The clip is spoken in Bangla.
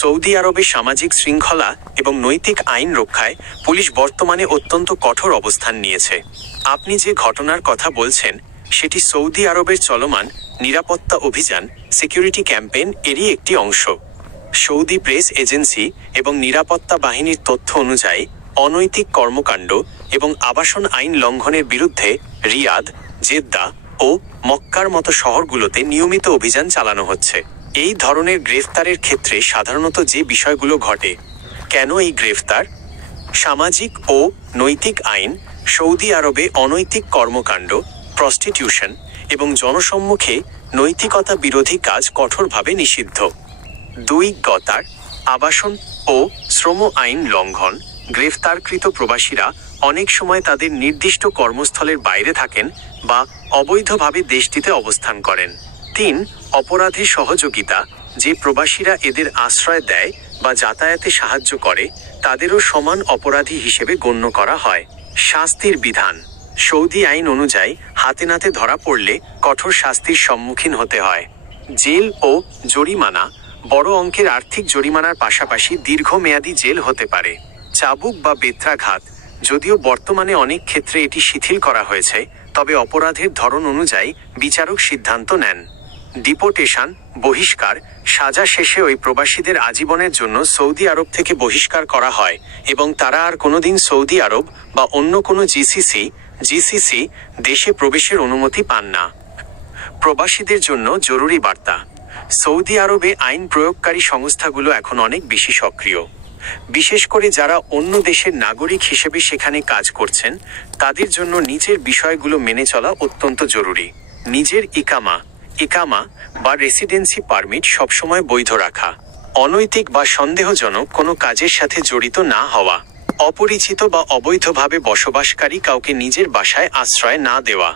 সৌদি আরবে সামাজিক শৃঙ্খলা এবং নৈতিক আইন রক্ষায় পুলিশ বর্তমানে অত্যন্ত কঠোর অবস্থান নিয়েছে। আপনি যে ঘটনার কথা বলছেন সেটি সৌদি আরবের চলমান নিরাপত্তা অভিযান সিকিউরিটি ক্যাম্পেইন এরই একটি অংশ। সৌদি প্রেস এজেন্সি এবং নিরাপত্তা বাহিনীর তথ্য অনুযায়ী অনৈতিক কর্মকাণ্ড এবং আবাসন আইন লঙ্ঘনের বিরুদ্ধে রিয়াদ, জেদ্দা ও মক্কার মতো শহরগুলোতে নিয়মিত অভিযান চালানো হচ্ছে। এই ধরনের গ্রেফতারের ক্ষেত্রে সাধারণত যে বিষয়গুলো ঘটে। কেন এই গ্রেফতার? সামাজিক ও নৈতিক আইন সৌদি আরবে অনৈতিক কর্মকাণ্ড, প্রস্টিটিউশন এবং জনসম্মুখে নৈতিকতা বিরোধী কাজ কঠোরভাবে নিষিদ্ধ। 2 গতার আবাসন ও শ্রম আইন লঙ্ঘন। গ্রেফতারকৃত প্রবাসীরা অনেক সময় তাদের নির্দিষ্ট কর্মস্থলের বাইরে থাকেন বা অবৈধভাবে দেশটিতে অবস্থান করেন। 3 অপরাধে সহযোগিতা। যে প্রবাসীরা এদের আশ্রয় দেয় বা যাতায়াতে সাহায্য করে তাদেরও সমান অপরাধী হিসেবে গণ্য করা হয়। শাস্তির বিধান। সৌদি আইন অনুযায়ী হাতে নাতে ধরা পড়লে কঠোর শাস্তির সম্মুখীন হতে হয়। জেল ও জরিমানা। বড় অঙ্কের আর্থিক জরিমানার পাশাপাশি দীর্ঘমেয়াদী জেল হতে পারে। চাবুক বা বেত্রাঘাত। যদিও বর্তমানে অনেক ক্ষেত্রে এটি শিথিল করা হয়েছে, তবে অপরাধের ধরন অনুযায়ী বিচারক সিদ্ধান্ত নেন। ডিপোর্টেশন, বহিষ্কার। সাজা শেষে ওই প্রবাসীদের আজীবনের জন্য সৌদি আরব থেকে বহিষ্কার করা হয় এবং তারা আর কোনোদিন সৌদি আরব বা অন্য কোনো জিসিসি দেশে প্রবেশের অনুমতি পান না। প্রবাসীদের জন্য জরুরি বার্তা। সৌদি আরবে আইন প্রয়োগকারী সংস্থাগুলো এখন অনেক বেশি সক্রিয়। বিশেষ করে যারা অন্য দেশের নাগরিক হিসেবে সেখানে কাজ করছেন তাদের জন্য নিচের বিষয়গুলো মেনে চলা অত্যন্ত জরুরি। নিজের ইকামা বা রেসিডেন্সি পারমিট সবসময় বৈধ রাখা। অনৈতিক বা সন্দেহজনক কোনো কাজের সাথে জড়িত না হওয়া। অপরিচিত বা অবৈধভাবে বসবাসকারী কাউকে নিজের বাসায় আশ্রয় না দেওয়া।